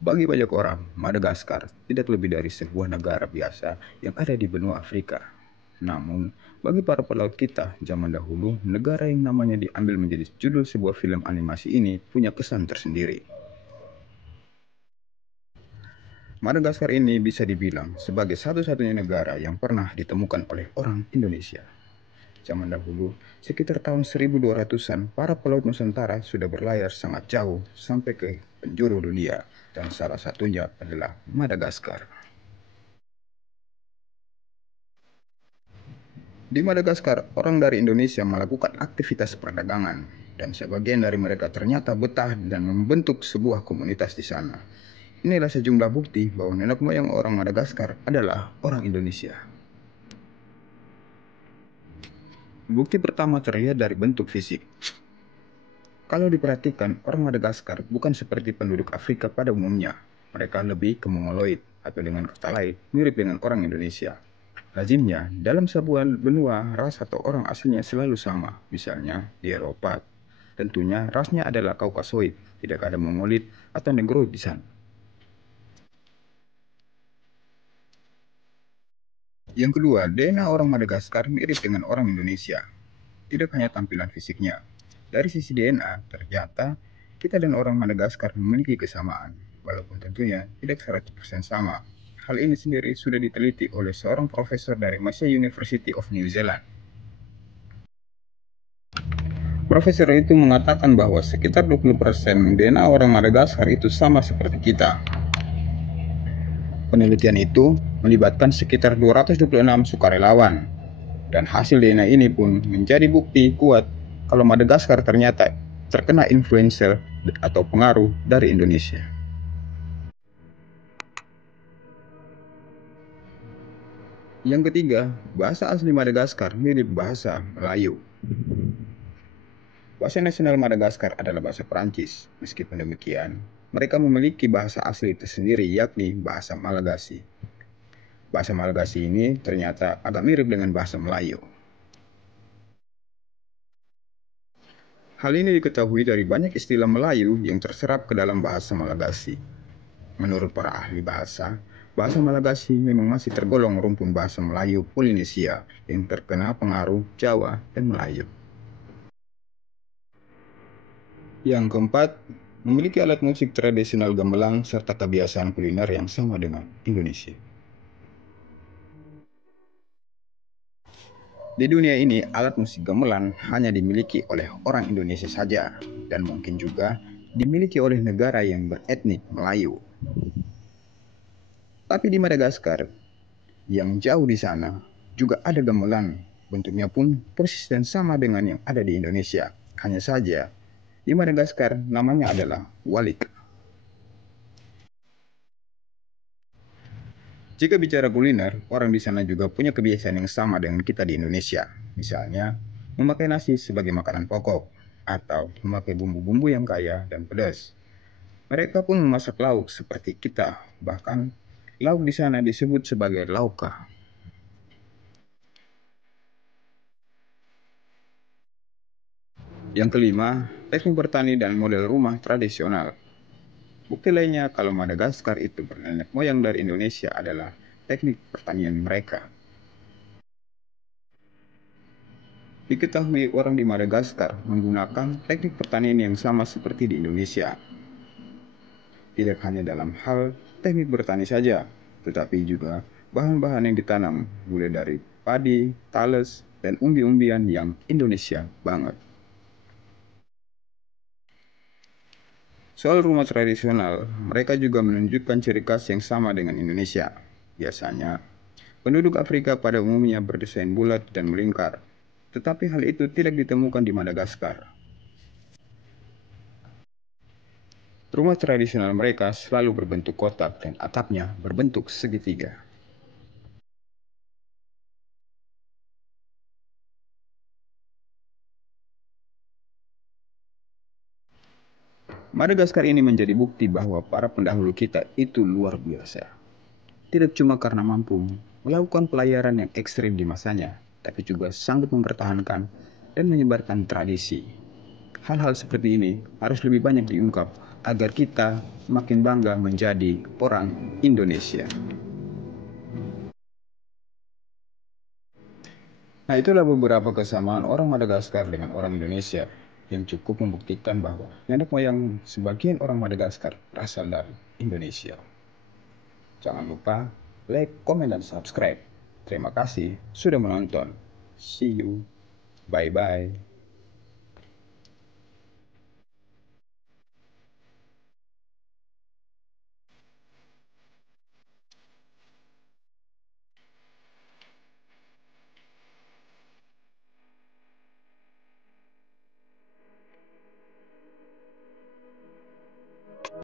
Bagi banyak orang, Madagaskar tidak lebih dari sebuah negara biasa yang ada di benua Afrika. Namun, bagi para pelaut kita zaman dahulu, negara yang namanya diambil menjadi judul sebuah film animasi ini punya kesan tersendiri. Madagaskar ini bisa dibilang sebagai satu-satunya negara yang pernah ditemukan oleh orang Indonesia. Zaman dahulu, sekitar tahun 1200-an, para pelaut Nusantara sudah berlayar sangat jauh sampai ke penjuru dunia, dan salah satunya adalah Madagaskar. Di Madagaskar, orang dari Indonesia melakukan aktivitas perdagangan, dan sebagian dari mereka ternyata betah dan membentuk sebuah komunitas di sana. Inilah sejumlah bukti bahwa nenek moyang orang Madagaskar adalah orang Indonesia. Bukti pertama terlihat dari bentuk fisik. Kalau diperhatikan, orang Madagaskar bukan seperti penduduk Afrika pada umumnya. Mereka lebih ke mongoloid, atau dengan kata lain, mirip dengan orang Indonesia. Lazimnya, dalam sebuah benua, ras atau orang aslinya selalu sama. Misalnya, di Eropa, tentunya rasnya adalah Kaukasoid, tidak ada mongolid atau negroid di sana. Yang kedua, DNA orang Madagaskar mirip dengan orang Indonesia. Tidak hanya tampilan fisiknya. Dari sisi DNA, ternyata kita dan orang Madagaskar memiliki kesamaan, walaupun tentunya tidak 100% sama. Hal ini sendiri sudah diteliti oleh seorang profesor dari Massey University of New Zealand. Profesor itu mengatakan bahwa sekitar 20% DNA orang Madagaskar itu sama seperti kita. Penelitian itu melibatkan sekitar 226 sukarelawan, dan hasil DNA ini pun menjadi bukti kuat kalau Madagaskar ternyata terkena influencer atau pengaruh dari Indonesia. Yang ketiga, bahasa asli Madagaskar mirip bahasa Melayu. Bahasa nasional Madagaskar adalah bahasa Perancis. Meskipun demikian, mereka memiliki bahasa asli tersendiri, yakni bahasa Malagasy. Bahasa Malagasy ini ternyata agak mirip dengan bahasa Melayu. Hal ini diketahui dari banyak istilah Melayu yang terserap ke dalam bahasa Malagasy. Menurut para ahli bahasa, bahasa Malagasy memang masih tergolong rumpun bahasa Melayu Polinesia yang terkena pengaruh Jawa dan Melayu. Yang keempat, memiliki alat musik tradisional gamelan serta kebiasaan kuliner yang sama dengan Indonesia. Di dunia ini, alat musik gamelan hanya dimiliki oleh orang Indonesia saja, dan mungkin juga dimiliki oleh negara yang beretnik Melayu. Tapi di Madagaskar, yang jauh di sana, juga ada gamelan. Bentuknya pun persis dan sama dengan yang ada di Indonesia. Hanya saja, di Madagaskar namanya adalah walik. Jika bicara kuliner, orang di sana juga punya kebiasaan yang sama dengan kita di Indonesia. Misalnya, memakai nasi sebagai makanan pokok, atau memakai bumbu-bumbu yang kaya dan pedas. Mereka pun memasak lauk seperti kita, bahkan lauk di sana disebut sebagai lauka. Yang kelima, teknik bertani dan model rumah tradisional. Bukti lainnya kalau Madagaskar itu bernenek moyang dari Indonesia adalah teknik pertanian mereka. Diketahui orang di Madagaskar menggunakan teknik pertanian yang sama seperti di Indonesia. Tidak hanya dalam hal teknik bertani saja, tetapi juga bahan-bahan yang ditanam, mulai dari padi, tales, dan umbi-umbian yang Indonesia banget. Soal rumah tradisional, mereka juga menunjukkan ciri khas yang sama dengan Indonesia. Biasanya, penduduk Afrika pada umumnya berdesain bulat dan melingkar, tetapi hal itu tidak ditemukan di Madagaskar. Rumah tradisional mereka selalu berbentuk kotak dan atapnya berbentuk segitiga. Madagaskar ini menjadi bukti bahwa para pendahulu kita itu luar biasa. Tidak cuma karena mampu melakukan pelayaran yang ekstrim di masanya, tapi juga sanggup mempertahankan dan menyebarkan tradisi. Hal-hal seperti ini harus lebih banyak diungkap agar kita makin bangga menjadi orang Indonesia. Nah, itulah beberapa kesamaan orang Madagaskar dengan orang Indonesia yang cukup membuktikan bahwa nenek moyang sebagian orang Madagaskar berasal dari Indonesia. Jangan lupa like, komen, dan subscribe. Terima kasih sudah menonton. See you. Bye-bye.